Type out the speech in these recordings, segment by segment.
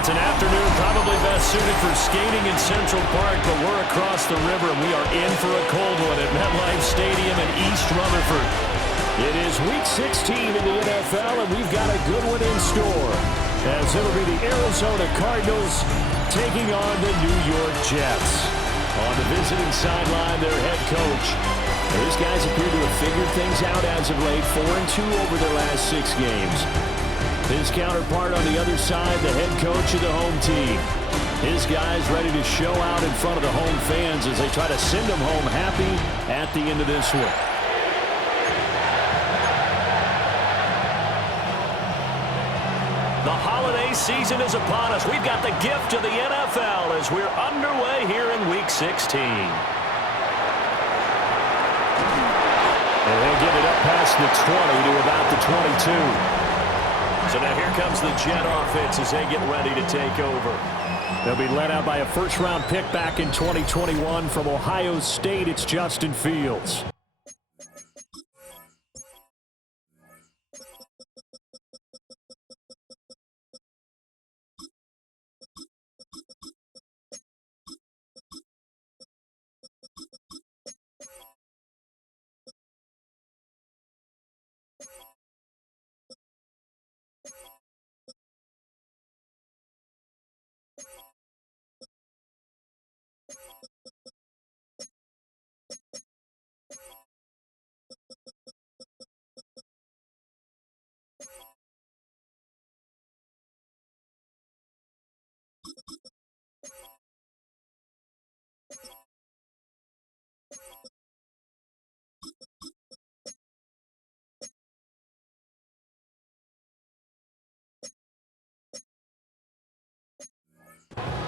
It's an afternoon probably best suited for skating in Central Park, but we're across the river, and we are in for a cold one at MetLife Stadium in East Rutherford. It is Week 16 in the NFL, and we've got a good one in store, as it'll be the Arizona Cardinals taking on the New York Jets. On the visiting sideline, their head coach. These guys appear to have figured things out as of late, 4-2 over their last 6 games. His counterpart on the other side, the head coach of the home team. His guys ready to show out in front of the home fans as they try to send them home happy at the end of this one. The holiday season is upon us. We've got the gift of the NFL as we're underway here in Week 16. And they'll get it up past the 20 to about the 22. So now here comes the Jet offense as they get ready to take over. They'll be led out by a first-round pick back in 2021 from Ohio State. It's Justin Fields.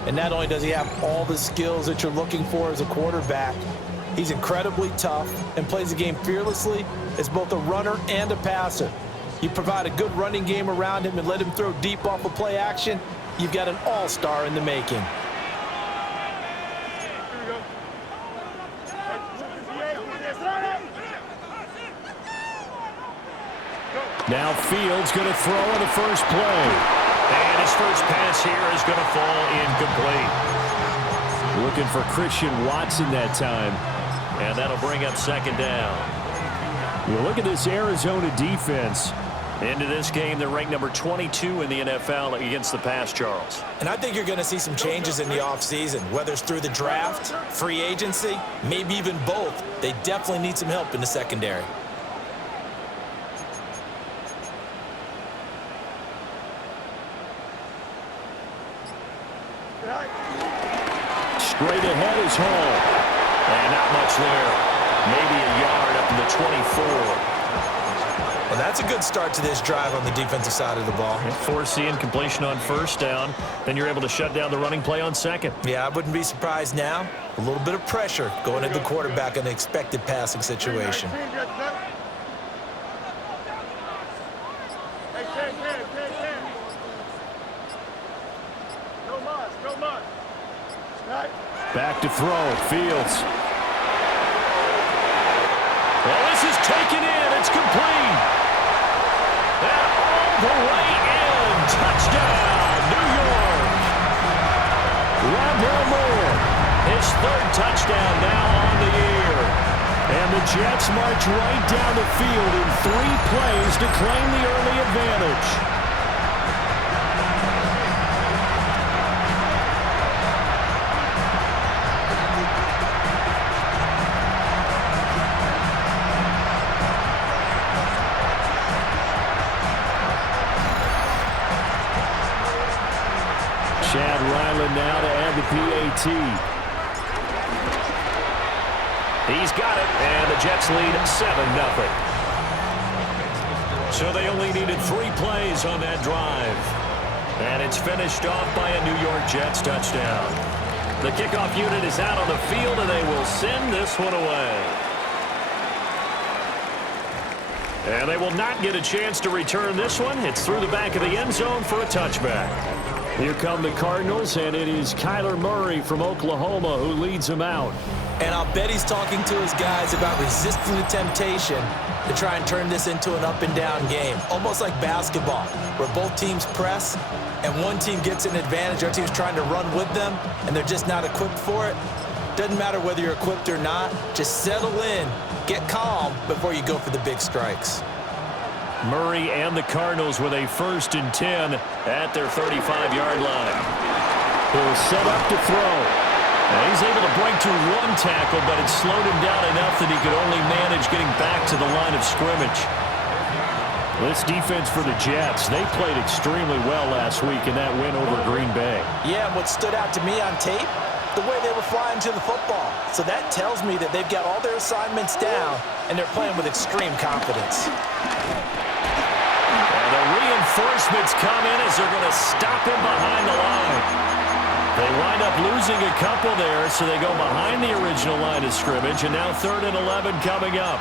And not only does he have all the skills that you're looking for as a quarterback, he's incredibly tough and plays the game fearlessly as both a runner and a passer. You provide a good running game around him and let him throw deep off of play action, you've got an all-star in the making. Now Fields going to throw on the first play. And his first pass here is going to fall incomplete. Looking for Christian Watson that time. And that'll bring up second down. You look at this Arizona defense. Into this game, they're ranked number 22 in the NFL against the pass, Charles. And I think you're going to see some changes in the offseason, whether it's through the draft, free agency, maybe even both. They definitely need some help in the secondary. Straight ahead is Hall. And not much there. Maybe a yard up to the 24. Well, that's a good start to this drive on the defensive side of the ball. Foreseeing completion on first down. Then you're able to shut down the running play on second. Yeah, I wouldn't be surprised now. A little bit of pressure going at the quarterback in an expected passing situation. Back to throw. Fields. Well, this is taken in. It's complete. And all the way in. Touchdown, New York. Rondell Moore. His third touchdown now on the year. And the Jets march right down the field in 3 plays to claim the early advantage. Chad Ryland now to add the PAT. He's got it, and the Jets lead 7-0. So they only needed 3 plays on that drive. And it's finished off by a New York Jets touchdown. The kickoff unit is out on the field, and they will send this one away. And they will not get a chance to return this one. It's through the back of the end zone for a touchback. Here come the Cardinals, and it is Kyler Murray from Oklahoma who leads them out. And I'll bet he's talking to his guys about resisting the temptation to try and turn this into an up-and-down game, almost like basketball, where both teams press and one team gets an advantage, the other team's trying to run with them, and they're just not equipped for it. Doesn't matter whether you're equipped or not. Just settle in, get calm before you go for the big strikes. Murray and the Cardinals with a 1st and 10 at their 35-yard line. He'll set up to throw. And he's able to break through one tackle, but it slowed him down enough that he could only manage getting back to the line of scrimmage. This defense for the Jets, they played extremely well last week in that win over Green Bay. Yeah, and what stood out to me on tape, the way they were flying to the football. So that tells me that they've got all their assignments down, and they're playing with extreme confidence. And the reinforcements come in as they're going to stop him behind the line. They wind up losing a couple there, so they go behind the original line of scrimmage, and now 3rd and 11 coming up.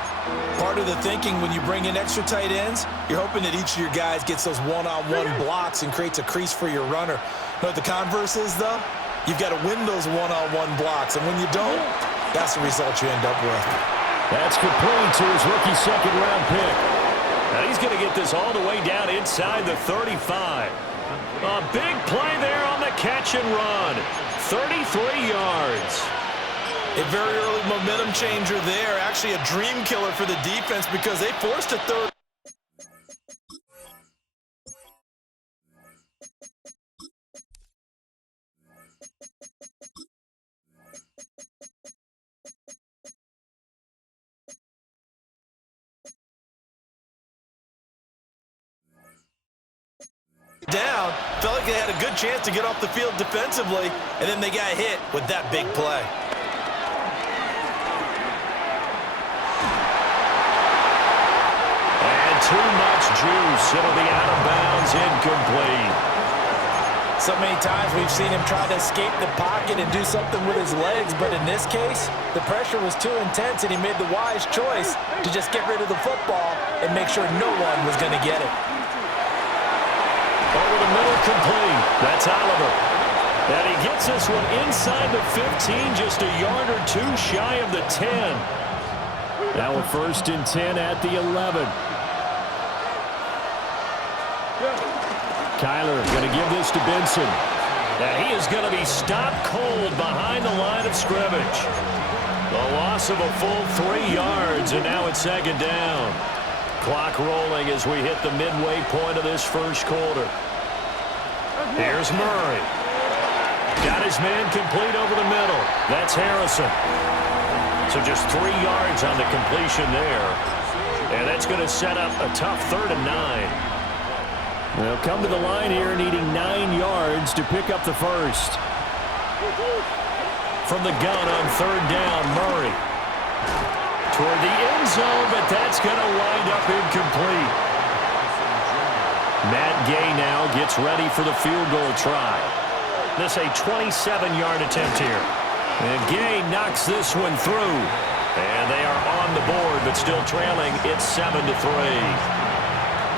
Part of the thinking when you bring in extra tight ends, you're hoping that each of your guys gets those one-on-one blocks and creates a crease for your runner. You know what the converse is, though? You've got to win those one-on-one blocks, and when you don't, that's the result you end up with. That's complete to his rookie 2nd-round pick. Now he's going to get this all the way down inside the 35. A big play there on the catch and run. 33 yards. A very early momentum changer there. Actually a dream killer for the defense because they forced a 3rd. Down, felt like they had a good chance to get off the field defensively, and then they got hit with that big play. And too much juice. It'll be out of bounds, incomplete. So many times we've seen him try to escape the pocket and do something with his legs, but in this case, the pressure was too intense, and he made the wise choice to just get rid of the football and make sure no one was going to get it. Over the middle, complete. That's Oliver. And he gets this one inside the 15, just a yard or two shy of the 10. Now a 1st and 10 at the 11. Kyler going to give this to Benson. And he is going to be stopped cold behind the line of scrimmage. The loss of a full 3 yards, and now it's 2nd down. Clock rolling as we hit the midway point of this 1st quarter. Here's Murray. Got his man complete over the middle. That's Harrison. So just 3 yards on the completion there. And that's going to set up a tough 3rd and 9. They'll come to the line here needing 9 yards to pick up the 1st. From the gun on 3rd down, Murray. Toward the end zone, but that's going to wind up incomplete. Matt Gay now gets ready for the field goal try. This a 27-yard attempt here. And Gay knocks this one through. And they are on the board, but still trailing. It's 7-3.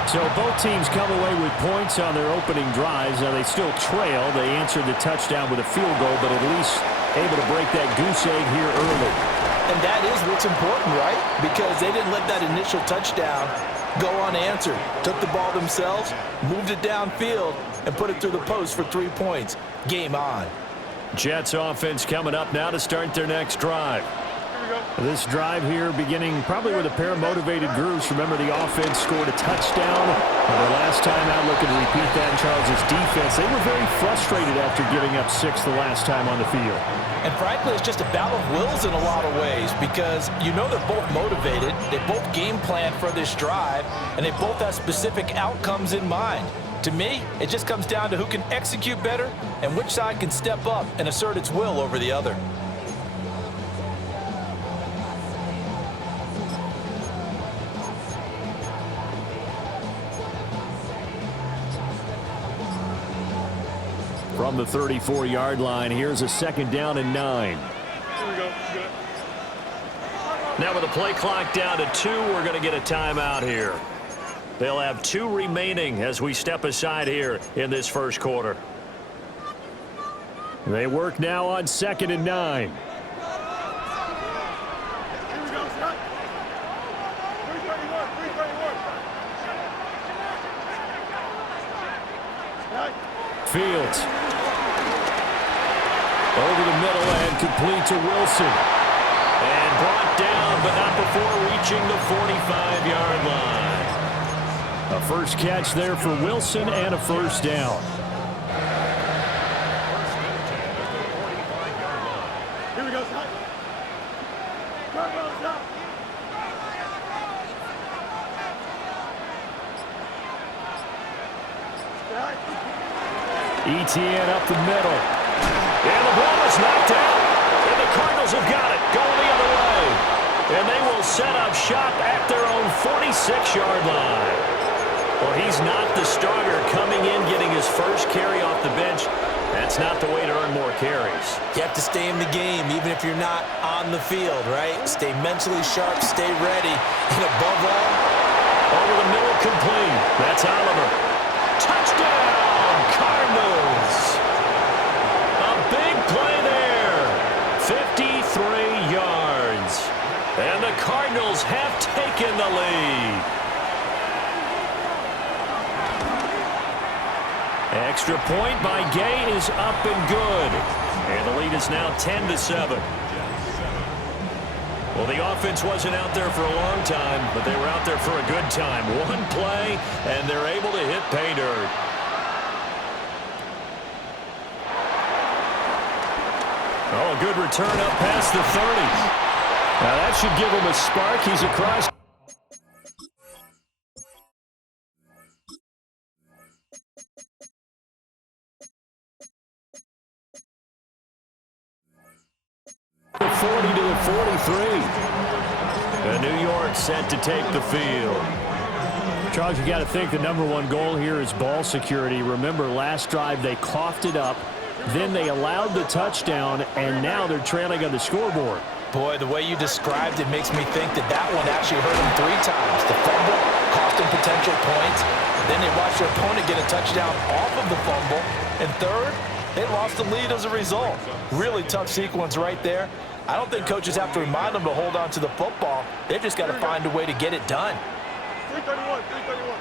So both teams come away with points on their opening drives. Now they still trail. They answered the touchdown with a field goal, but at least able to break that goose egg here early. And that is what's important, right? Because they didn't let that initial touchdown go unanswered. Took the ball themselves, moved it downfield, and put it through the post for 3 points. Game on. Jets offense coming up now to start their next drive. This drive here beginning probably with a pair of motivated groups. Remember, the offense scored a touchdown. Their last time out, looking to repeat that in Charles' defense. They were very frustrated after giving up 6 the last time on the field. And frankly, it's just a battle of wills in a lot of ways because you know they're both motivated. They both game plan for this drive, and they both have specific outcomes in mind. To me, it just comes down to who can execute better and which side can step up and assert its will over the other. From the 34-yard line, here's a 2nd down and 9. Here we go. Good. Now with the play clock down to 2, we're going to get a timeout here. They'll have 2 remaining as we step aside here in this 1st quarter. They work now on 2nd and 9. Here we go. Stop. 3-31. Fields. Over the middle and complete to Wilson. And brought down, but not before reaching the 45-yard line. A first catch there for Wilson and a first down. Here we go, son. ETN up the middle. And the ball is knocked out. And the Cardinals have got it. Going the other way. And they will set up shop at their own 46-yard line. Well, he's not the starter coming in, getting his first carry off the bench. That's not the way to earn more carries. You have to stay in the game, even if you're not on the field, right? Stay mentally sharp, stay ready, and above all, over the middle, complete. That's Oliver. Touchdown, Cardinals. A big play there. 53 yards. And the Cardinals have taken the lead. Extra point by Gay is up and good. And the lead is now 10-7. Well, the offense wasn't out there for a long time, but they were out there for a good time. One play, and they're able to hit pay dirt. Oh, good return up past the 30. Now that should give him a spark. He's across. The 40 to the 43. And New York set to take the field. Charles, you got to think the #1 goal here is ball security. Remember, last drive they coughed it up. Then they allowed the touchdown, and now they're trailing on the scoreboard. Boy, the way you described it makes me think that that one actually hurt them 3 times. The fumble cost them potential points. Then they watched their opponent get a touchdown off of the fumble. And third, they lost the lead as a result. Really tough sequence right there. I don't think coaches have to remind them to hold on to the football. They've just got to find a way to get it done. 331, 331.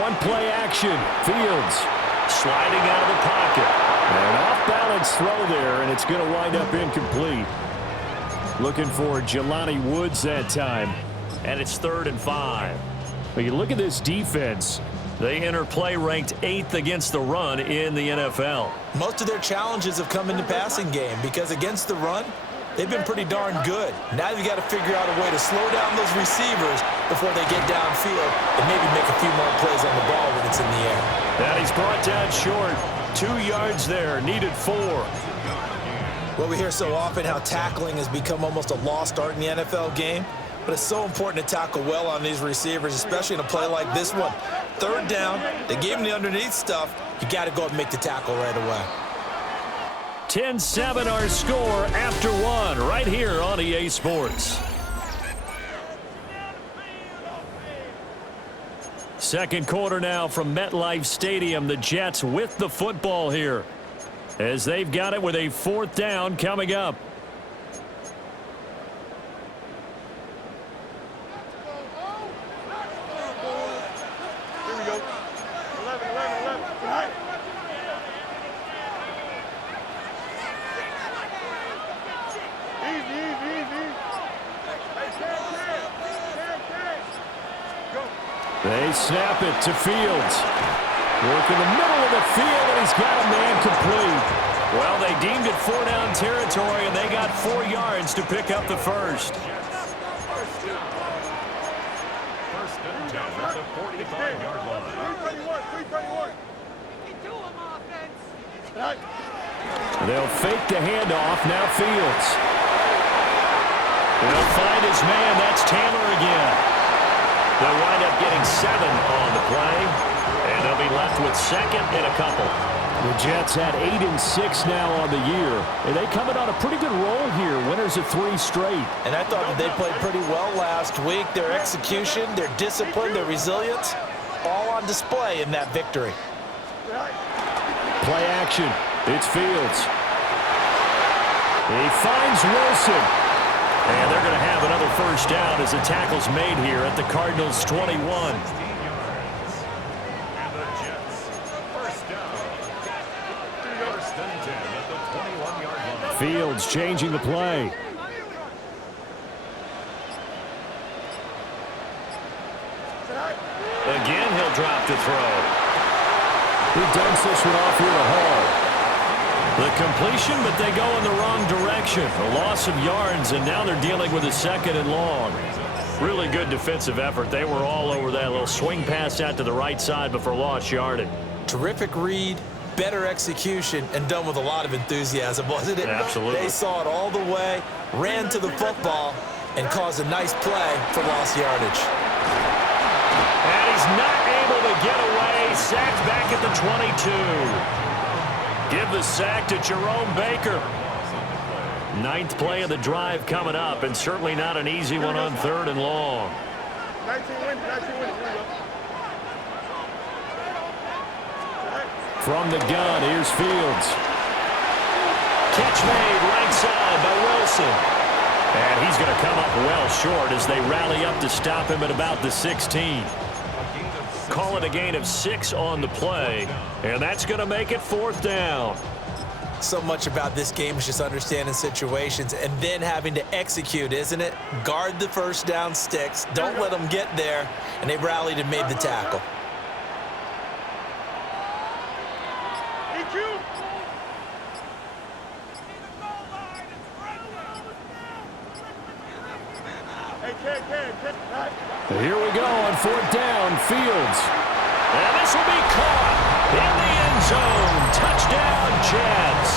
One play action. Fields sliding out of the pocket. An off-balance throw there, and it's going to wind up incomplete. Looking for Jelani Woods that time. And it's 3rd and 5. But you look at this defense. They enter play ranked 8th against the run in the NFL. Most of their challenges have come in the passing game because against the run, they've been pretty darn good. Now you've got to figure out a way to slow down those receivers before they get downfield and maybe make a few more plays on the ball when it's in the air. And he's brought down short. 2 yards there, needed 4. Well, we hear so often how tackling has become almost a lost art in the NFL game, but it's so important to tackle well on these receivers, especially in a play like this one. 3rd down, they gave him the underneath stuff. You got to go and make the tackle right away. 10-7 our score after 1 right here on EA Sports. Second quarter now from MetLife Stadium. The Jets with the football here as they've got it with a 4th down coming up. Here we go. 11, 11, 11. All right. Easy, easy, easy. Hey, can. Go. They snap it to Fields. Work in the middle of the field, and he's got a man complete. Well, they deemed it 4-down territory, and they got 4 yards to pick up the first. First down at the 45-yard line. 331, 331. Right. They'll fake the handoff. Now Fields. They'll find his man. That's Taylor again. They'll wind up getting 7 on the play, and they'll be left with 2nd and a couple. The Jets had 8 and 6 now on the year, and they coming on a pretty good roll here. Winners of 3 straight. And I thought that they played pretty well last week. Their execution, their discipline, their resilience, all on display in that victory. Play action. It's Fields. He finds Wilson. And they're going to have another first down as the tackle's made here at the Cardinals' 21. Fields changing the play. Again, he'll drop to throw. He dumps this one off here to Hall. The completion, but they go in the wrong direction. A loss of yards, and now they're dealing with a 2nd and long. Really good defensive effort. They were all over that little swing pass out to the right side before lost yardage. Terrific read, better execution, and done with a lot of enthusiasm, wasn't it? Absolutely. They saw it all the way, ran to the football, and caused a nice play for lost yardage. And he's not able to get away. Sacked back at the 22. Give the sack to Jerome Baker. 9th play of the drive coming up, and certainly not an easy one on 3rd and long. 19 wins. From the gun, here's Fields. Catch made right side by Wilson. And he's going to come up well short as they rally up to stop him at about the 16. Call it a gain of 6 on the play, and that's going to make it 4th down. So much about this game is just understanding situations and then having to execute, isn't it? Guard the first down sticks. Don't let them get there, and they rallied and made the tackle. Here we go on 4th down, Fields. And this will be caught in the end zone. Touchdown, Jets.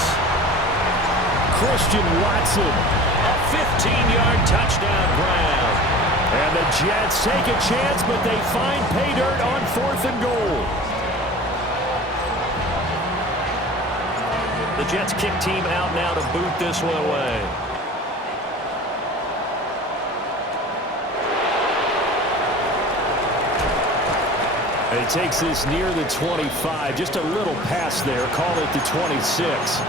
Christian Watson, a 15-yard touchdown grab. And the Jets take a chance, but they find pay dirt on 4th and goal. The Jets kick team out now to boot this one away. He takes this near the 25. Just a little pass there. Call it the 26.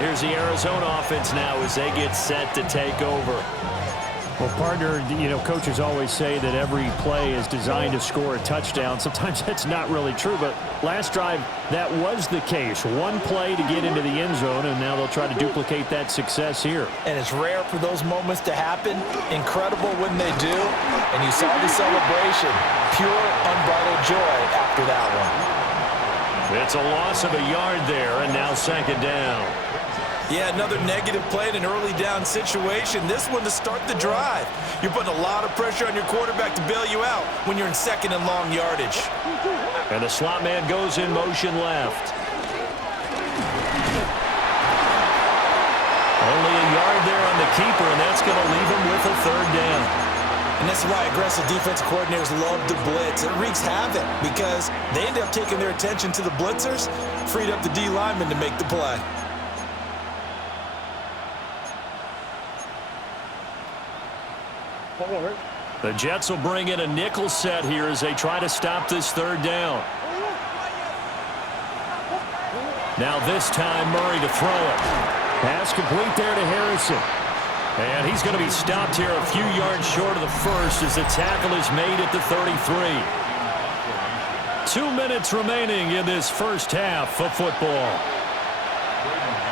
Here's the Arizona offense now as they get set to take over. Well, partner, you know, coaches always say that every play is designed to score a touchdown. Sometimes that's not really true, but last drive, that was the case. One play to get into the end zone, and now they'll try to duplicate that success here. And it's rare for those moments to happen. Incredible when they do. And you saw the celebration. Pure, unbridled joy after that one. It's a loss of a yard there, and now 2nd down. Yeah, another negative play in an early down situation. This one to start the drive. You're putting a lot of pressure on your quarterback to bail you out when you're in 2nd and long yardage. And the slot man goes in motion left. Only a yard there on the keeper, and that's going to leave him with a 3rd down. And that's why aggressive defensive coordinators love to blitz. It wreaks havoc because they end up taking their attention to the blitzers, freed up the D lineman to make the play. The Jets will bring in a nickel set here as they try to stop this 3rd down. Now this time Murray to throw it. Pass complete there to Harrison. And he's going to be stopped here a few yards short of the first as the tackle is made at the 33. 2 minutes remaining in this first half of football.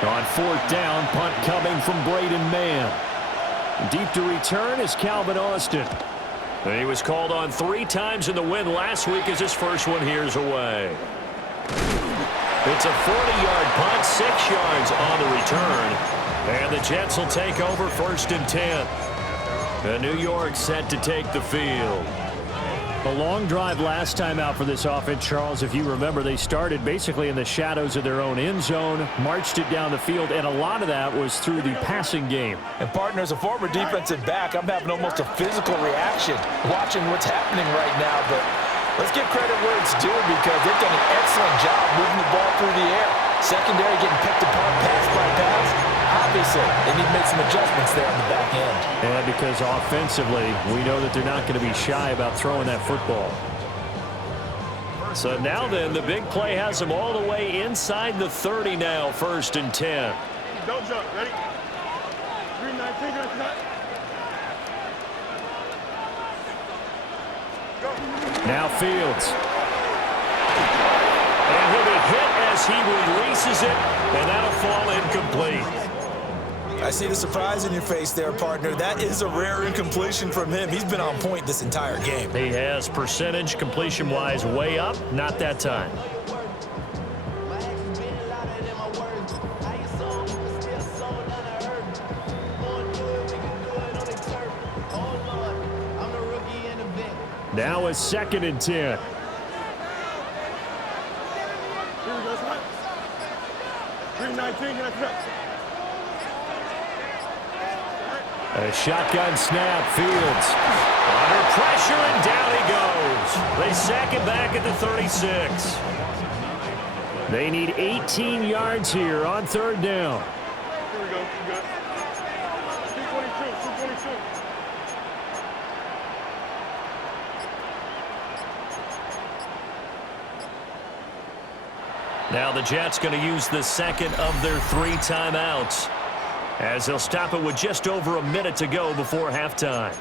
On 4th down, punt coming from Braden Mann. Deep to return is Calvin Austin. And he was called on 3 times in the win last week as his first one here's away. It's a 40-yard punt, 6 yards on the return. And the Jets will take over 1st and 10. And New York set to take the field. A long drive last time out for this offense, Charles. If you remember, they started basically in the shadows of their own end zone, marched it down the field, and a lot of that was through the passing game. And partner, as a former defensive back, I'm having almost a physical reaction watching what's happening right now. But let's give credit where it's due because they've done an excellent job moving the ball through the air. Secondary getting picked apart pass by pass. Obviously, they need to make some adjustments there on the back end. And because offensively, we know that they're not going to be shy about throwing that football. So now then, the big play has them all the way inside the 30 now, 1st and 10. Don't jump. Ready? 3-19. Go. Now Fields. And he'll be hit as he releases it, and that'll fall incomplete. I see the surprise in your face there, partner. That is a rare incompletion from him. He's been on point this entire game. He has percentage completion-wise way up, not that time. Now it's 2nd and 10. Here we go, son. 319, get that. A shotgun snap, Fields. Under pressure, and down he goes. They sack him back at the 36. They need 18 yards here on 3rd down. Here we go, we good. 222. Now the Jets going to use the 2nd of their 3 timeouts, as they'll stop it with just over a minute to go before halftime.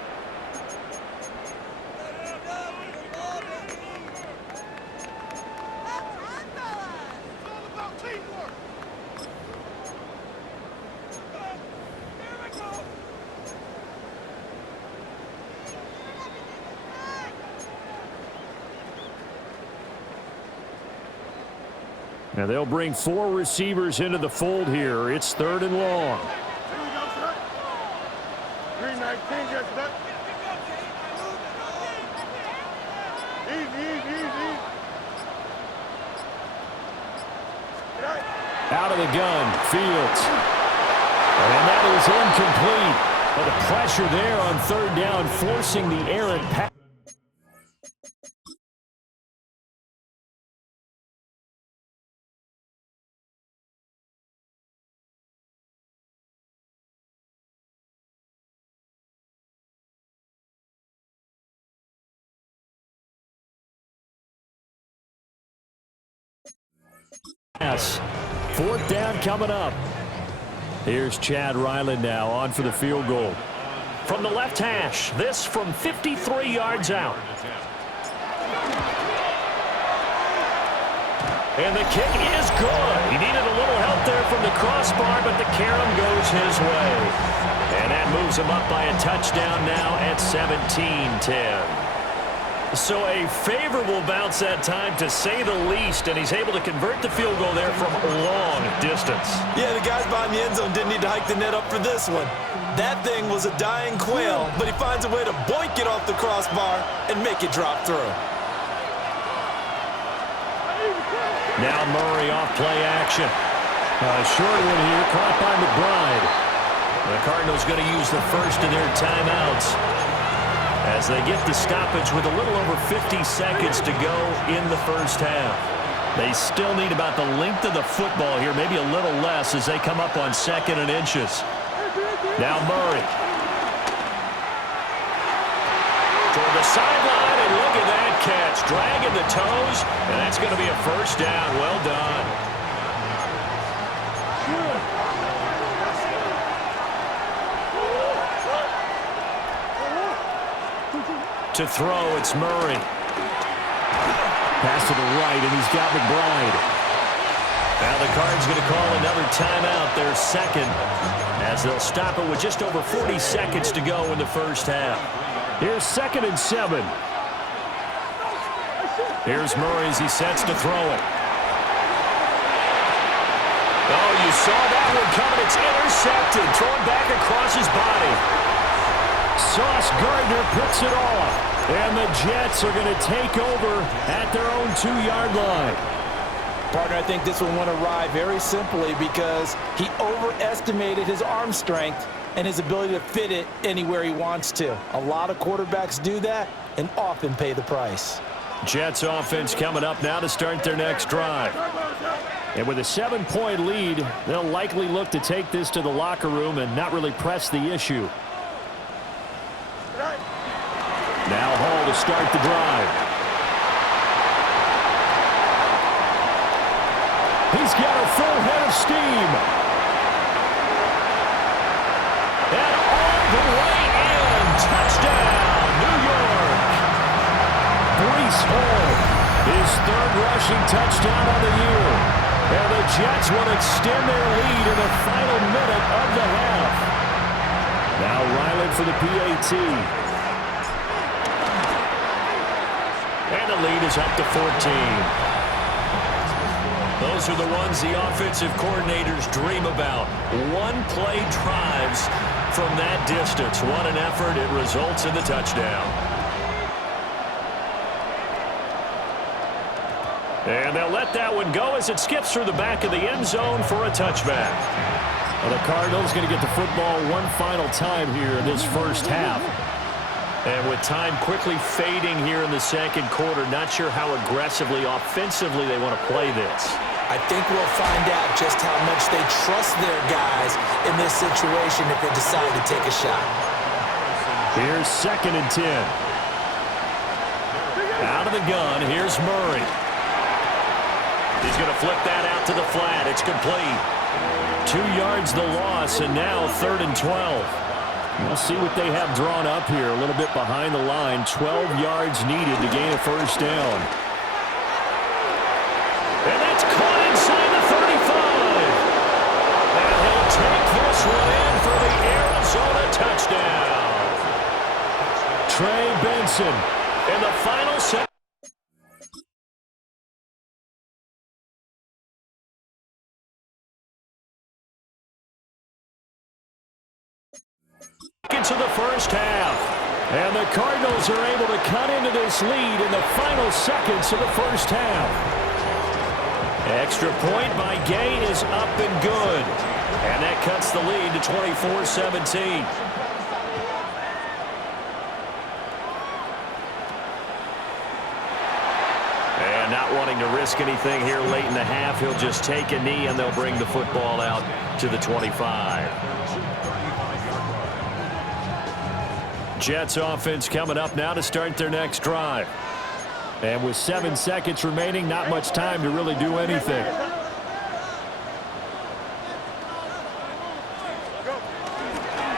Now they'll bring 4 receivers into the fold here. It's 3rd and long. Here we go, son. 319, get that. Easy. Out of the gun, Fields. And that is incomplete. But the pressure there on 3rd down, forcing the errant pass. Yes. 4th down coming up. Here's Chad Ryland now on for the field goal. From the left hash, this from 53 yards out. And the kick is good. He needed a little help there from the crossbar, but the carom goes his way. And that moves him up by a touchdown now at 17-10. So a favorable bounce that time, to say the least, and he's able to convert the field goal there from long distance. Yeah, the guys behind the end zone didn't need to hike the net up for this one. That thing was a dying quail, but he finds a way to boink it off the crossbar and make it drop through. Now Murray off play action. A short one here, caught by McBride. The Cardinals going to use the first of their timeouts as they get the stoppage with a little over 50 seconds to go in the first half. They still need about the length of the football here, maybe a little less, as they come up on 2nd and inches. Now Murray. Toward the sideline, and look at that catch. Dragging the toes, and that's going to be a first down. Well done. To throw, it's Murray. Pass to the right, and he's got McBride. Now the Cards going to call another timeout, their 2nd, as they'll stop it with just over 40 seconds to go in the first half. Here's 2nd and 7. Here's Murray as he sets to throw it. Oh, you saw that one coming. It's intercepted, thrown back across his body. Sauce Gardner picks it off, and the Jets are going to take over at their own 2-yard line. Partner, I think this one went awry very simply because he overestimated his arm strength and his ability to fit it anywhere he wants to. A lot of quarterbacks do that and often pay the price. Jets offense coming up now to start their next drive. And with a 7-point lead, they'll likely look to take this to the locker room and not really press the issue. Now Hall to start the drive. He's got a full head of steam. And all the way in. Touchdown, New York. Breece Hall, his 3rd rushing touchdown on the year. And the Jets will extend their lead in the final minute of the half. Now Ryland for the PAT. And the lead is up to 14. Those are the ones the offensive coordinators dream about. One-play drives from that distance. What an effort. It results in the touchdown. And they'll let that one go as it skips through the back of the end zone for a touchback. Well, the Cardinals going to get the football one final time here in this first half. And with time quickly fading here in the second quarter, not sure how aggressively, offensively they want to play this. I think we'll find out just how much they trust their guys in this situation if they decide to take a shot. Here's 2nd and 10. Out of the gun, here's Murray. He's going to flip that out to the flat. It's complete. 2 yards the loss, and now 3rd and 12. We'll see what they have drawn up here. A little bit behind the line. 12 yards needed to gain a first down. And that's caught inside the 35. And he'll take this one in for the Arizona touchdown. Trey Benson in the final set. Into the first half. And the Cardinals are able to cut into this lead in the final seconds of the first half. Extra point by Gay is up and good. And that cuts the lead to 24-17. And not wanting to risk anything here late in the half, he'll just take a knee and they'll bring the football out to the 25. Jets offense coming up now to start their next drive. And with 7 seconds remaining, not much time to really do anything.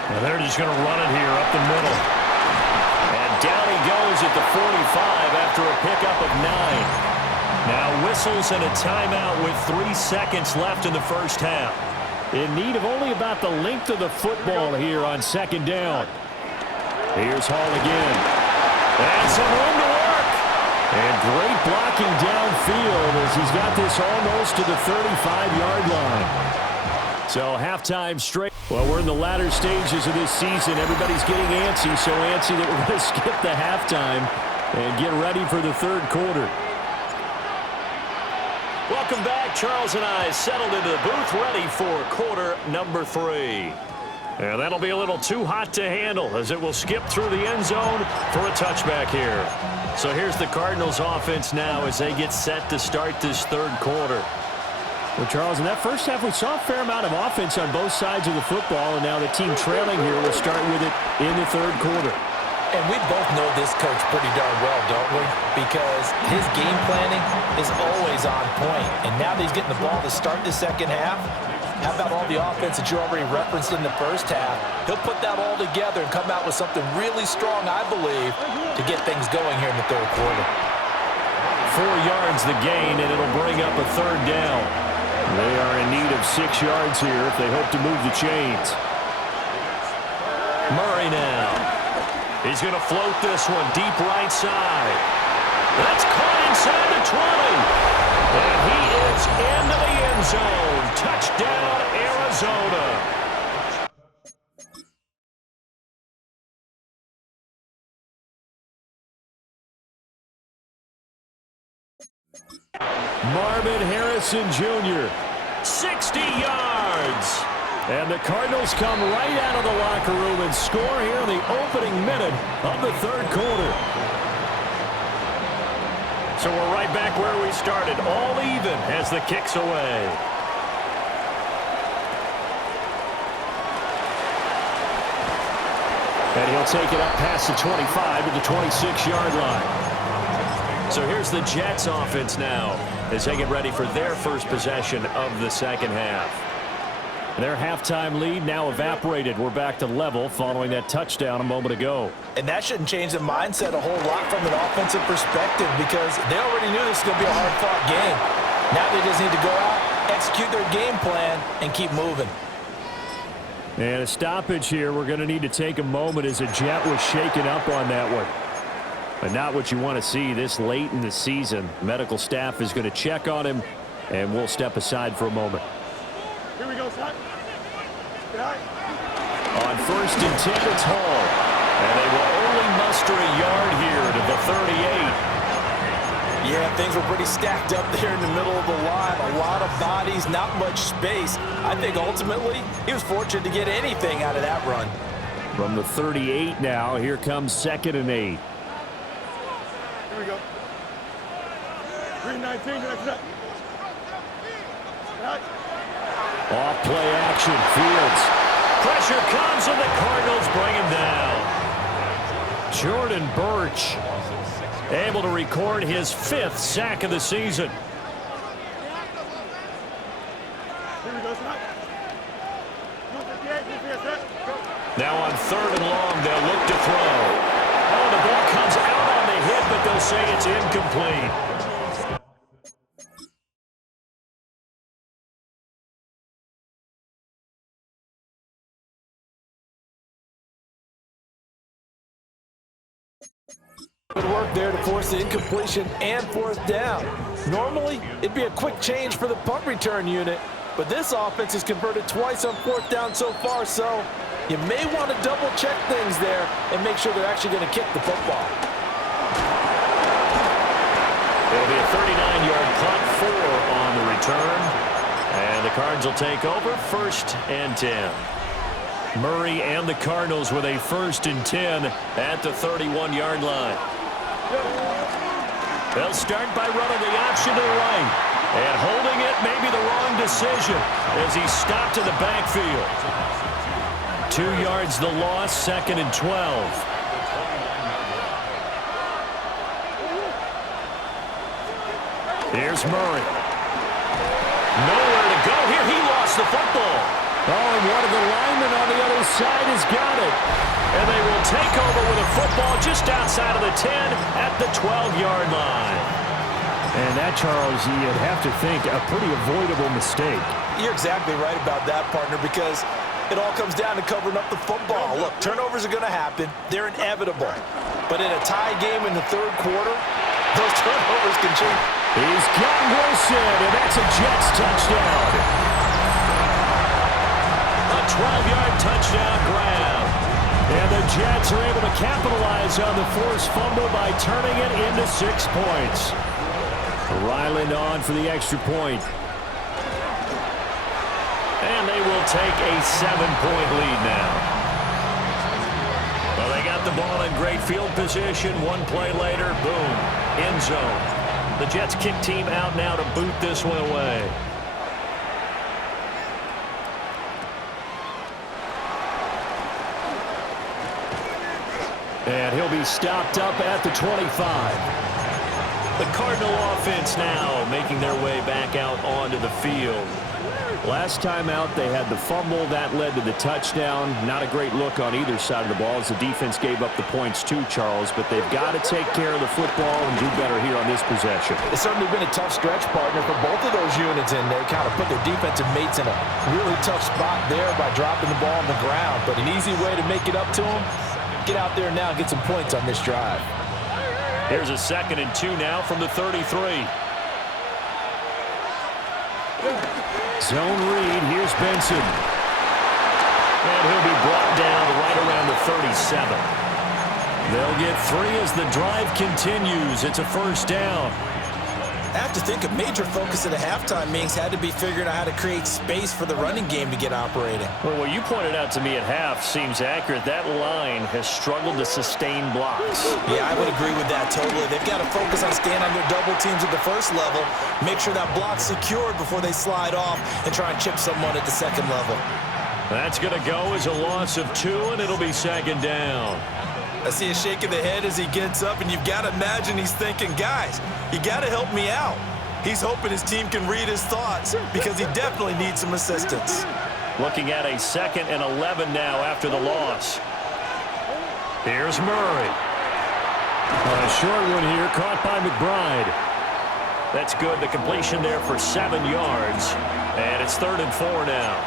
And they're just going to run it here up the middle. And down he goes at the 45 after a pickup of 9. Now whistles and a timeout with 3 seconds left in the first half. In need of only about the length of the football here on 2nd down. Here's Hall again. And some room to work. And great blocking downfield as he's got this almost to the 35-yard line. So halftime straight. Well, we're in the latter stages of this season. Everybody's getting antsy, so antsy that we're going to skip the halftime and get ready for the third quarter. Welcome back. Charles and I settled into the booth ready for quarter number 3. And that'll be a little too hot to handle as it will skip through the end zone for a touchback here. So here's the Cardinals offense now as they get set to start this third quarter. Well, Charles, in that first half, we saw a fair amount of offense on both sides of the football, and now the team trailing here will start with it in the third quarter. And we both know this coach pretty darn well, don't we? Because his game planning is always on point. And now that he's getting the ball to start the second half, how about all the offense that you already referenced in the first half? He'll put that all together and come out with something really strong, I believe, to get things going here in the third quarter. 4 yards the gain, and it'll bring up a third down. They are in need of 6 yards here if they hope to move the chains. Murray now. He's going to float this one deep right side. That's caught inside the 20. And he is into the end zone. Touchdown, Arizona. Marvin Harrison Jr., 60 yards. And the Cardinals come right out of the locker room and score here in the opening minute of the third quarter. So we're right back where we started, all even as the kick's away. And he'll take it up past the 25 to the 26-yard line. So here's the Jets offense now as they get ready for their first possession of the second half. Their halftime lead now evaporated. We're back to level following that touchdown a moment ago. And that shouldn't change the mindset a whole lot from an offensive perspective because they already knew this was going to be a hard-fought game. Now they just need to go out execute their game plan, and keep moving. And a stoppage here. We're going to need to take a moment as a Jet was shaken up on that one. But not what you want to see this late in the season. Medical staff is going to check on him, and we'll step aside for a moment. Here we go, son. On 1st and 10, it's Hall. And they will only muster a yard here to the 38. Yeah, things were pretty stacked up there in the middle of the line. A lot of bodies, not much space. I think ultimately he was fortunate to get anything out of that run. From the 38 now, here comes 2nd and 8. Here we go. 3-19, next up. Off play action, Fields. Pressure comes and the Cardinals bring him down. Jordan Birch able to record his 5th sack of the season. Now on 3rd and long, they'll look to throw. Oh, the ball comes out on the hit, but they'll say it's incomplete. Good work there to force the incompletion and 4th down. Normally, it'd be a quick change for the punt return unit, but this offense has converted twice on 4th down so far, so you may want to double-check things there and make sure they're actually going to kick the football. It'll be a 39-yard punt, 4 on the return, and the Cards will take over 1st and 10. Murray and the Cardinals with a 1st and 10 at the 31-yard line. They'll start by running the option to the right. And holding it may be the wrong decision as he stopped in the backfield. 2 yards the loss, 2nd and 12. Here's Murray. Nowhere to go here. He lost the football. Oh, and one of the linemen on the other side has got it. And they will take over with a football just outside of the 10 at the 12-yard line. And that, Charles, you'd have to think a pretty avoidable mistake. You're exactly right about that, partner, because it all comes down to covering up the football. Look, turnovers are going to happen. They're inevitable. But in a tie game in the 3rd quarter, those turnovers can change. He's got Wilson, and that's a Jets touchdown. 12-yard touchdown grab. And the Jets are able to capitalize on the forced fumble by turning it into 6 points. Ryland on for the extra point. And they will take a 7-point lead now. Well, they got the ball in great field position. 1 play later, boom, end zone. The Jets kick team out now to boot this one away. And he'll be stopped up at the 25. The Cardinal offense now making their way back out onto the field. Last time out, they had the fumble. That led to the touchdown. Not a great look on either side of the ball as the defense gave up the points too, Charles. But they've got to take care of the football and do better here on this possession. It's certainly been a tough stretch, partner, for both of those units, and they kind of put their defensive mates in a really tough spot there by dropping the ball on the ground. But an easy way to make it up to them, get out there now and get some points on this drive. Here's a 2nd and 2 now from the 33. Zone read. Here's Benson. And he'll be brought down right around the 37. They'll get 3 as the drive continues. It's a 1st down. I have to think a major focus at a halftime meetings had to be figuring out how to create space for the running game to get operating. Well, what you pointed out to me at half seems accurate. That line has struggled to sustain blocks. Yeah, I would agree with that totally. They've got to focus on staying on their double teams at the 1st level, make sure that block's secured before they slide off and try and chip someone at the 2nd level. That's going to go as a loss of 2, and it'll be 2nd down. I see a shake of the head as he gets up, and you've got to imagine he's thinking, guys, you got to help me out. He's hoping his team can read his thoughts because he definitely needs some assistance. Looking at a 2nd and 11 now after the loss. Here's Murray. A short one here, caught by McBride. That's good. The completion there for 7 yards. And it's 3rd and 4 now.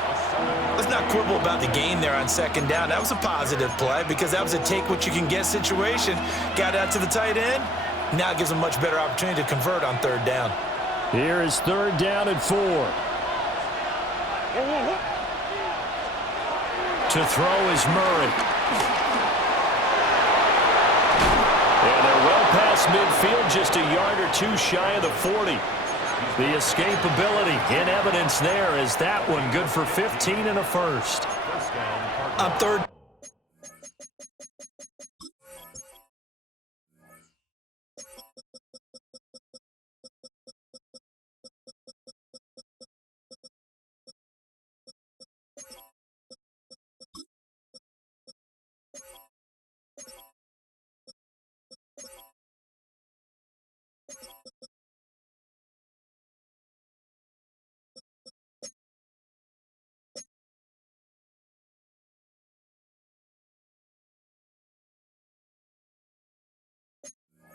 Let's not quibble about the gain there on 2nd down. That was a positive play because that was a take-what-you-can-get situation. Got out to the tight end. Now it gives them a much better opportunity to convert on 3rd down. Here is 3rd down and 4. To throw is Murray. And they're well past midfield, just a yard or 2 shy of the 40. The escapability in evidence there as that one good for 15 and a first. On 3rd.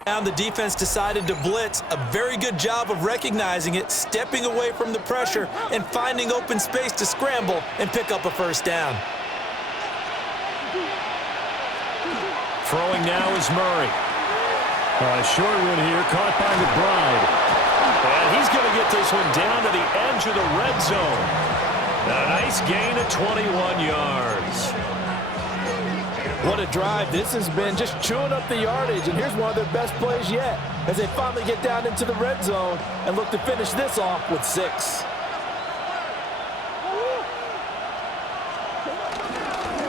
Now the defense decided to blitz. A very good job of recognizing it, stepping away from the pressure, and finding open space to scramble and pick up a 1st down. Throwing now is Murray. A short one here, caught by McBride. And he's going to get this one down to the edge of the red zone. A nice gain of 21 yards. What a drive. This has been just chewing up the yardage, and here's one of their best plays yet as they finally get down into the red zone and look to finish this off with 6.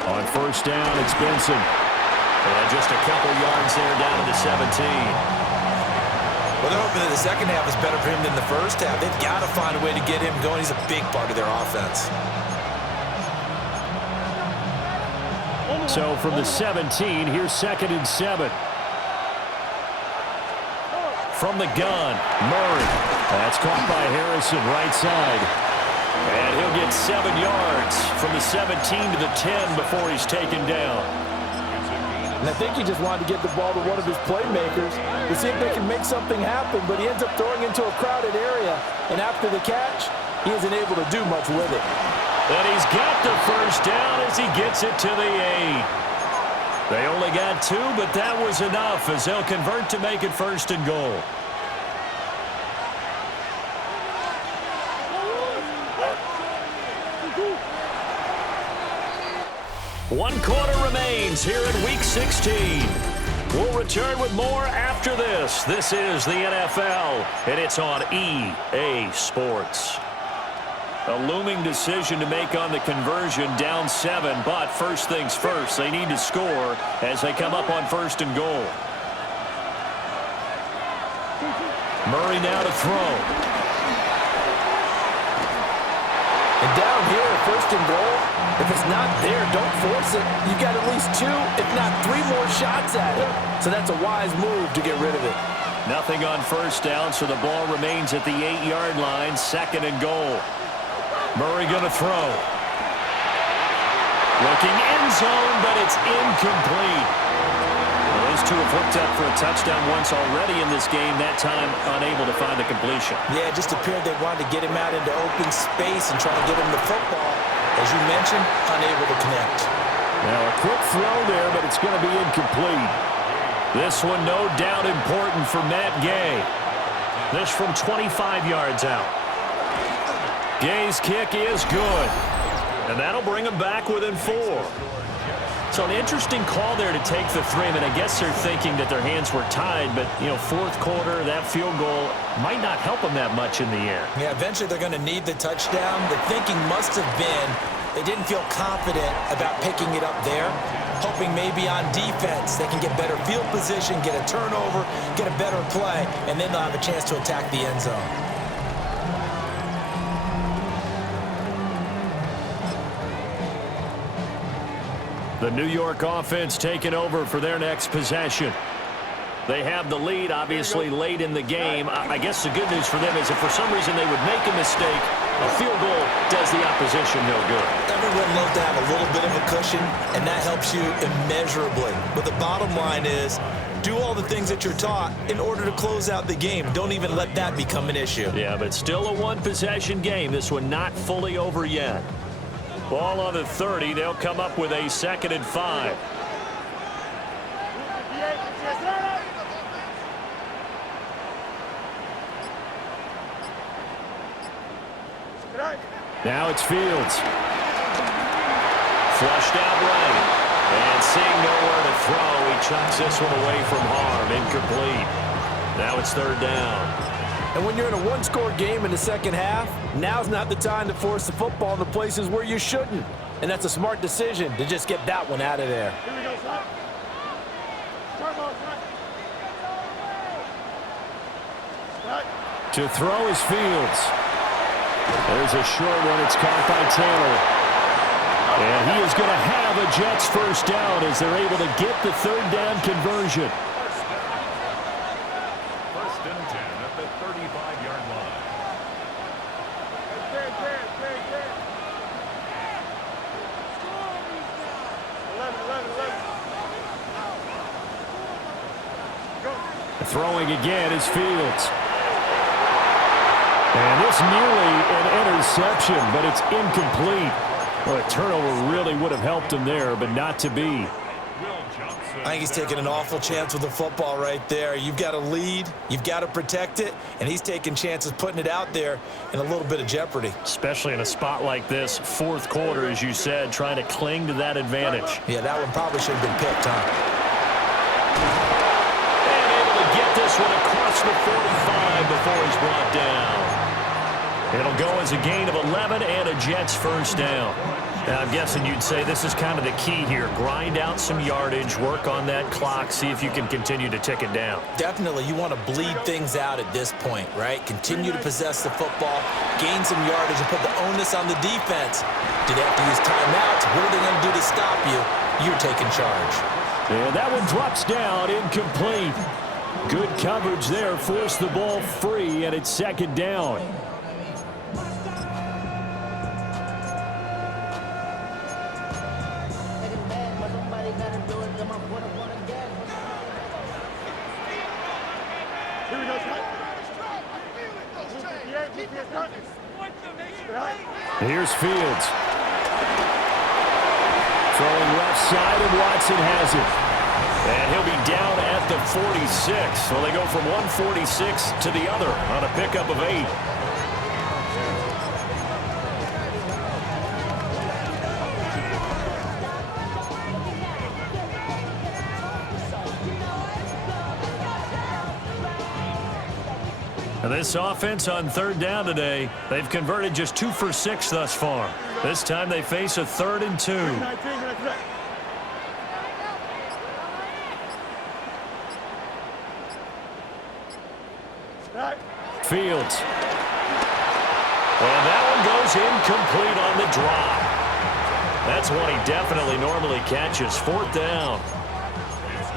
On 1st down, it's Benson. And just a couple yards there down to the 17. Well, they're hoping that the second half is better for him than the first half. They've got to find a way to get him going. He's a big part of their offense. So from the 17, here's 2nd and 7. From the gun, Murray. That's caught by Harrison, right side. And he'll get 7 yards from the 17 to the 10 before he's taken down. And I think he just wanted to get the ball to one of his playmakers to see if they can make something happen, but he ends up throwing into a crowded area. And after the catch, he isn't able to do much with it. And he's got the 1st down as he gets it to the 8. They only got 2, but that was enough as they'll convert to make it 1st and goal. One quarter remains here in Week 16. We'll return with more after this. This is the NFL, and it's on EA Sports. A looming decision to make on the conversion, down 7, but first things first, they need to score as they come up on 1st and goal. Murray now to throw. And down here, 1st and goal, if it's not there, don't force it. You've got at least 2, if not 3 more shots at it. So that's a wise move to get rid of it. Nothing on 1st down, so the ball remains at the 8-yard line, 2nd and goal. Murray going to throw. Looking end zone, but it's incomplete. Well, those two have hooked up for a touchdown once already in this game, that time unable to find the completion. Yeah, it just appeared they wanted to get him out into open space and try to get him the football. As you mentioned, unable to connect. Now a quick throw there, but it's going to be incomplete. This one no doubt important for Matt Gay. This from 25 yards out. Gay's kick is good, and that'll bring him back within 4. So an interesting call there to take the 3. I mean, I guess they're thinking that their hands were tied, but, you know, 4th quarter, that field goal might not help them that much in the air. Yeah, eventually they're going to need the touchdown. The thinking must have been they didn't feel confident about picking it up there, hoping maybe on defense they can get better field position, get a turnover, get a better play, and then they'll have a chance to attack the end zone. The New York offense taking over for their next possession. They have the lead, obviously, late in the game. I guess the good news for them is if for some reason they would make a mistake, a field goal does the opposition no good. Everyone loves to have a little bit of a cushion, and that helps you immeasurably. But the bottom line is Do all the things that you're taught in order to close out the game. Don't even let that become an issue. Yeah, but still a one-possession game. This one not fully over yet. Ball on the 30. They'll come up with a 2nd and 5. Now it's Fields. Flushed out right. And seeing nowhere to throw, he chucks this one away from harm. Incomplete. Now it's 3rd down. And when you're in a one-score game in the second half, now's not the time to force the football in the places where you shouldn't. And that's a smart decision to just get that one out of there. Here we go, son. Turn ball, son. To throw is Fields. There's a short one. It's caught by Taylor. And he is going to have a Jets first down as they're able to get the 3rd down conversion. First and 10 at the 35-yard line. 11. Throwing again is Fields. And it's nearly an interception, but it's incomplete. Well, a turnover really would have helped him there, but not to be. I think he's taking an awful chance with the football right there. You've got to lead, you've got to protect it, and he's taking chances putting it out there in a little bit of jeopardy. Especially in a spot like this, 4th quarter, as you said, trying to cling to that advantage. Yeah, that one probably should have been picked, huh? And able to get this one across the 45 before he's brought down. It'll go as a gain of 11 and a Jets first down. Now, I'm guessing you'd say this is kind of the key here. Grind out some yardage, work on that clock, see if you can continue to tick it down. Definitely, you want to bleed things out at this point, right? Continue to possess the football, gain some yardage, and put the onus on the defense. Do they have to use timeouts? What are they going to do to stop you? You're taking charge. And that one drops down, incomplete. Good coverage there, forced the ball free, and it's 2nd down. Here's Fields. Throwing left side, and Watson has it. And he'll be down at the 46. So they go from 146 to the other on a pickup of 8. This offense on 3rd down today, they've converted just 2 for 6 thus far. This time they face a 3rd and 2. Fields. And that one goes incomplete on the drop. That's one he definitely normally catches. 4th down.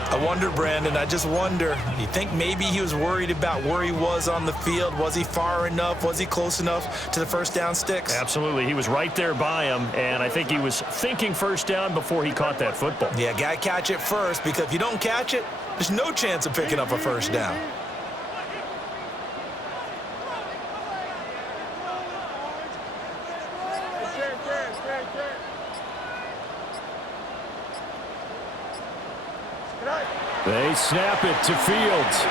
I wonder, Brandon, I just wonder, you think maybe he was worried about where he was on the field? Was he far enough? Was he close enough to the first down sticks? Absolutely. He was right there by him, and I think he was thinking first down before he caught that football. Yeah, got to catch it first, because if you don't catch it, there's no chance of picking up a first down. They snap it to Fields.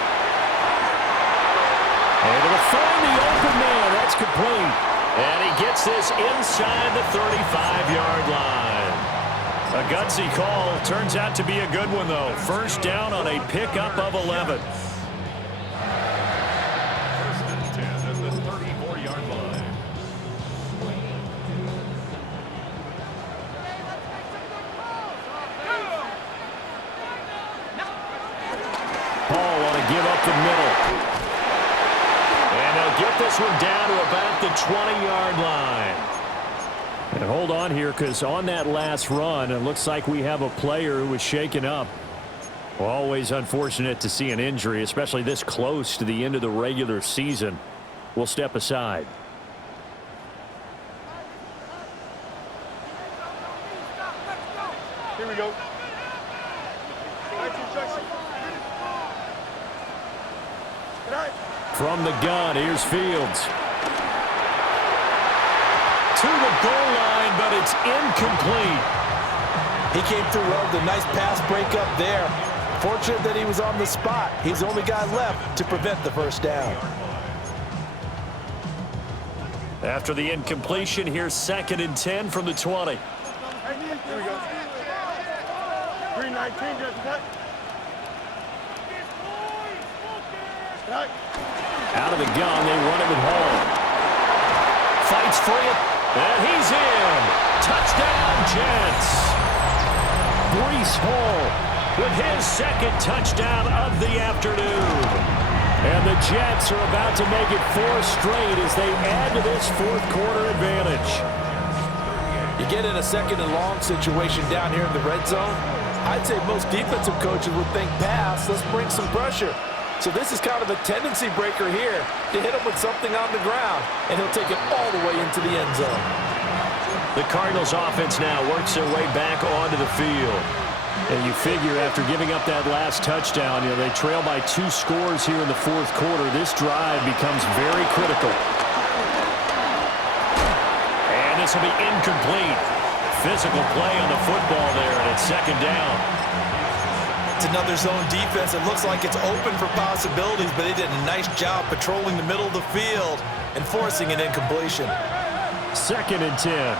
Able to find the open man. That's complete. And he gets this inside the 35-yard line. A gutsy call. Turns out to be a good one, though. First down on a pickup of 11. First and 10 at the 34-yard line. Paul want to give up the middle. And they'll get this one down to about the 20-yard line. And hold on here, because on that last run, it looks like we have a player who was shaken up. Well, always unfortunate to see an injury, especially this close to the end of the regular season. We'll step aside. Here we go. From the gun, here's Fields. To the goal line, but it's incomplete. He came through well with a nice pass breakup there. Fortunate that he was on the spot. He's the only guy left to prevent the first down. After the incompletion, here's 2nd and 10 from the 20. Here we go. 319, just cut. Cut. Out of the gun, they run it with Hall. Fights for it, and he's in. Touchdown, Jets. Breece Hall with his 2nd touchdown of the afternoon. And the Jets are about to make it 4 straight as they add to this 4th quarter advantage. You get in a 2nd and long situation down here in the red zone, I'd say most defensive coaches would think pass, let's bring some pressure. So this is kind of a tendency breaker here to hit him with something on the ground, and he'll take it all the way into the end zone. The Cardinals offense now works their way back onto the field. And you figure after giving up that last touchdown, they trail by 2 scores here in the 4th quarter. This drive becomes very critical. And this will be incomplete. Physical play on the football there, and it's 2nd down. It's another zone defense. It looks like it's open for possibilities, but they did a nice job patrolling the middle of the field and forcing an incompletion. 2nd and 10.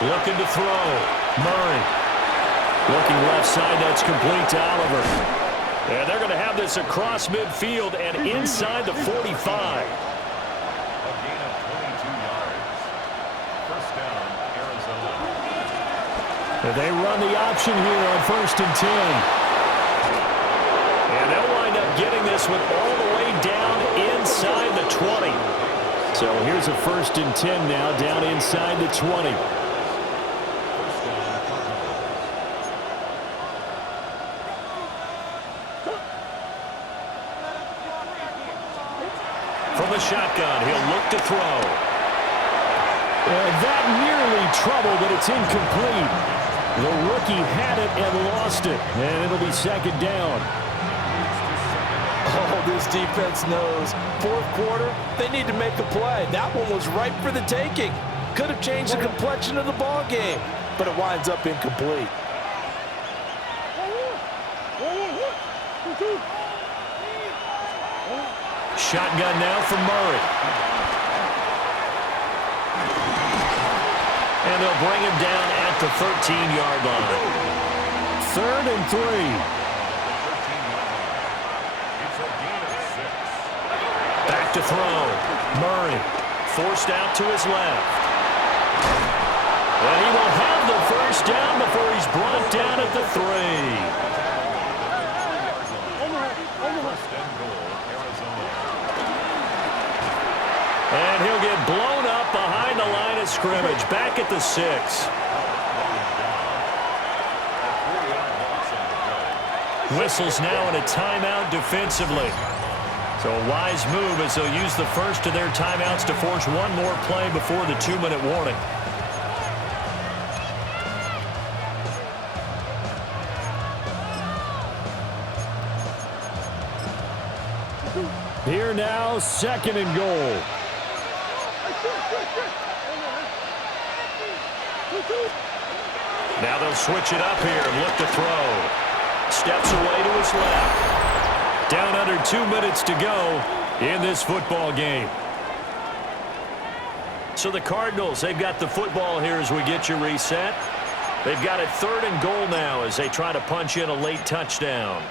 Looking to throw. Murray. Looking left side. That's complete to Oliver. And they're going to have this across midfield and inside the 45. A gain of 22 yards. First down, Arizona. And they run the option here on 1st and 10. And they'll wind up getting this one all the way down inside the 20. So here's a 1st and 10 now down inside the 20. From the shotgun, he'll look to throw. That nearly trouble, but it's incomplete. The rookie had it and lost it, and it'll be 2nd down. Oh, this defense knows. 4th quarter, they need to make a play. That one was ripe for the taking. Could have changed the complexion of the ball game, but it winds up incomplete. Shotgun now from Murray. And they'll bring him down at the 13-yard line. 3rd and 3. It's a gain of 6. Back to throw. Murray forced out to his left. And he will have the first down before he's brought down at the 3. First and goal, Arizona. And he'll get blown up behind the line of scrimmage. Back at the 6. Whistles now in a timeout defensively. So a wise move as they'll use the first of their timeouts to force one more play before the 2-minute warning. Here now, 2nd and goal. Now they'll switch it up here and look to throw. Steps away to his left. Down under 2 minutes to go in this football game. So the Cardinals, they've got the football here as we get you reset. They've got it 3rd and goal now as they try to punch in a late touchdown.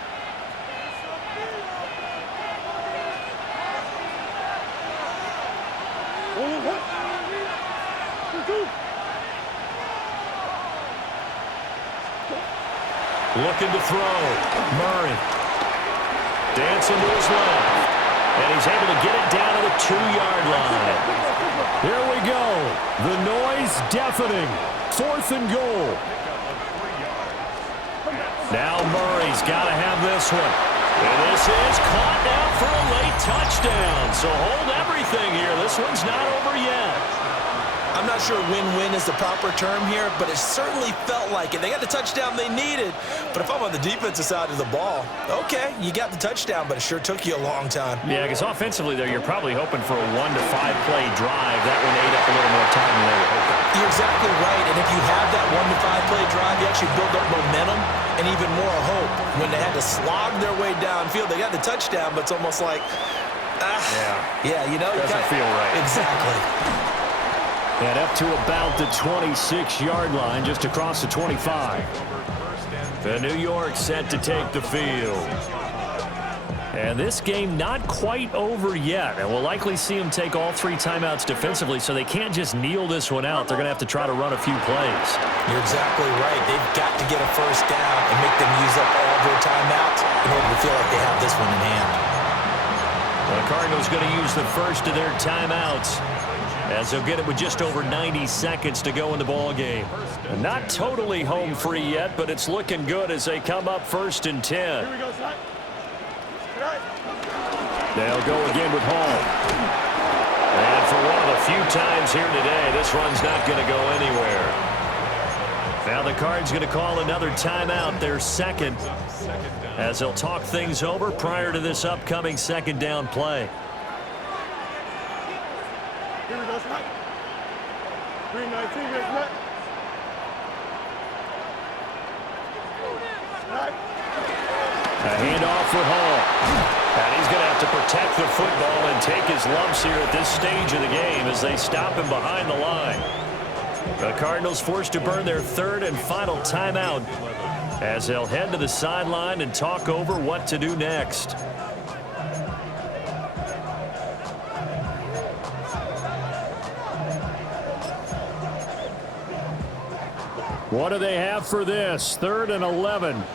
Looking to throw. Murray. Dancing to his left. And he's able to get it down to the 2-yard line. Here we go. The noise deafening. 4th and goal. Now Murray's got to have this one. And this is caught now for a late touchdown. So hold everything here. This one's not over yet. I'm not sure win-win is the proper term here, but it certainly felt like it. They got the touchdown they needed, but if I'm on the defensive side of the ball, okay, you got the touchdown, but it sure took you a long time. Yeah, because offensively, though, you're probably hoping for a 1 to 5 play drive. That one ate up a little more time than they were hoping. You're exactly right, and if you have that 1 to 5 play drive, you actually build up momentum and even more hope. When they had to slog their way downfield, they got the touchdown, but it's almost like, yeah, you know, doesn't feel right. Exactly. And up to about the 26-yard line, just across the 25. The New York set to take the field. And this game not quite over yet. And we'll likely see them take all 3 timeouts defensively, so they can't just kneel this one out. They're going to have to try to run a few plays. You're exactly right. They've got to get a first down and make them use up all their timeouts in order to feel like they have this one in hand. The Cardinals going to use the first of their timeouts, as they'll get it with just over 90 seconds to go in the ball game. And not totally home free yet, but it's looking good as they come up 1st and 10. Here we go, son. Right. They'll go again with Hall. And for one of the few times here today, this run's not going to go anywhere. Now the Cards going to call another timeout, their second, as they'll talk things over prior to this upcoming 2nd down play. Here we go, son. 319, here's net. Right. A handoff for Hall. And he's going to have to protect the football and take his lumps here at this stage of the game as they stop him behind the line. The Cardinals forced to burn their 3rd and final timeout as they'll head to the sideline and talk over what to do next. What do they have for this? 3rd and 11. Here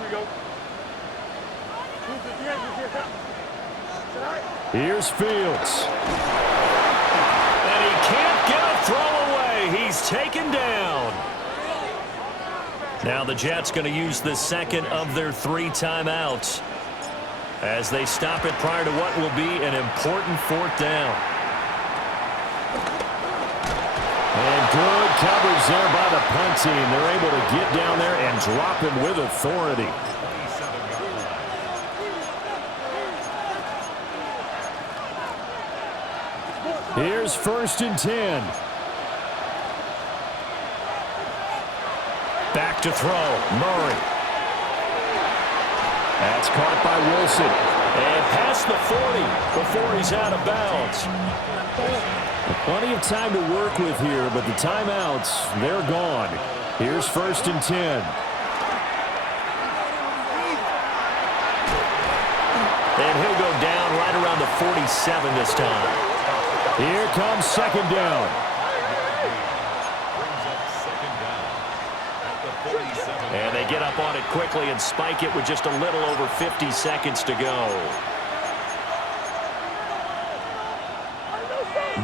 we go. Here's Fields. And he can't get a throw away. He's taken down. Now the Jets going to use the 2nd of their 3 timeouts as they stop it prior to what will be an important 4th down. And good coverage there by the punt team. They're able to get down there and drop him with authority. Here's 1st and 10. Back to throw. Murray. That's caught by Wilson. And past the 40 before he's out of bounds. Plenty of time to work with here, but the timeouts, they're gone. Here's 1st and 10. And he'll go down right around the 47 this time. Here comes 2nd down. And they get up on it quickly and spike it with just a little over 50 seconds to go.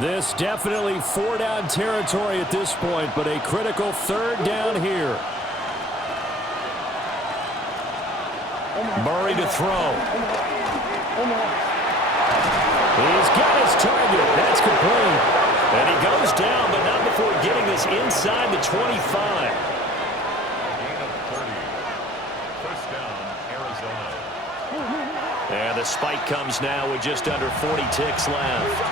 This definitely 4-down territory at this point, but a critical 3rd down here. Murray to throw. He's got his target. That's complete. And he goes down, but not before getting this inside the 25. And the spike comes now with just under 40 ticks left.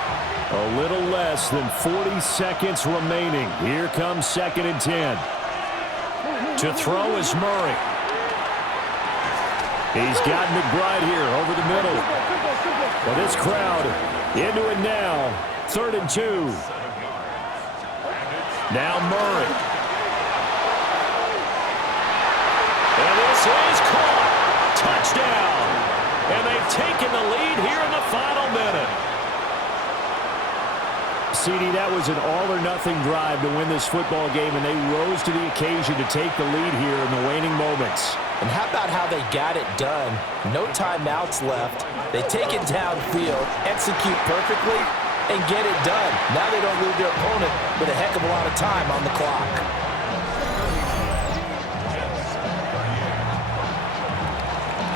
A little less than 40 seconds remaining. Here comes 2nd and 10. To throw is Murray. He's got McBride here over the middle. Well, this crowd into it now. 3rd and 2. Now Murray. And this is caught. Touchdown. And they've taken the lead here in the final minute. CD, that was an all-or-nothing drive to win this football game, and they rose to the occasion to take the lead here in the waning moments. And how about how they got it done? No timeouts left. They take it downfield, execute perfectly, and get it done. Now they don't leave their opponent with a heck of a lot of time on the clock.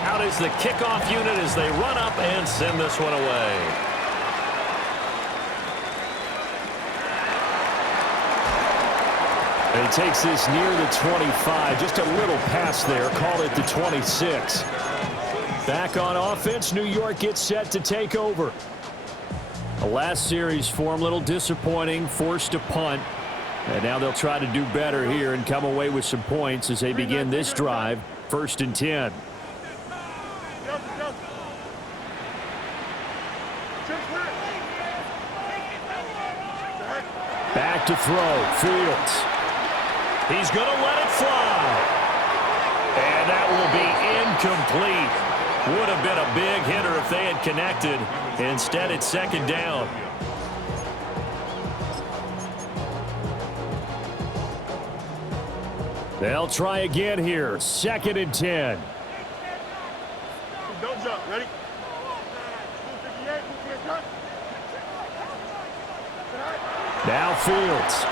Out is the kickoff unit as they run up and send this one away. And he takes this near the 25. Just a little pass there. Call it the 26. Back on offense, New York gets set to take over. The last series for him, a little disappointing, forced a punt. And now they'll try to do better here and come away with some points as they begin this drive. 1st and 10. Back to throw, Fields. He's going to let it fly. And that will be incomplete. Would have been a big hitter if they had connected. Instead, it's 2nd down. They'll try again here. 2nd and 10. Don't jump. Ready? Now Fields.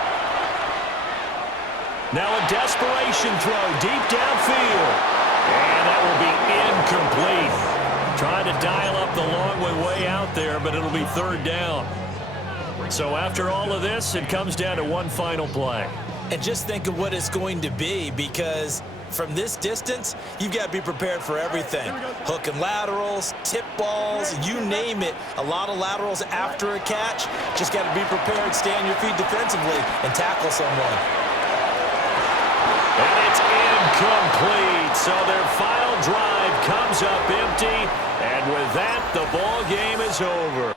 Now a desperation throw deep downfield. And that will be incomplete. Trying to dial up the long way out there, but it'll be 3rd down. So after all of this, it comes down to one final play. And just think of what it's going to be, because from this distance, you've got to be prepared for everything. Hook and laterals, tip balls, you name it. A lot of laterals after a catch. Just got to be prepared, stay on your feet defensively, and tackle someone. And it's incomplete. So their final drive comes up empty. And with that, the ball game is over.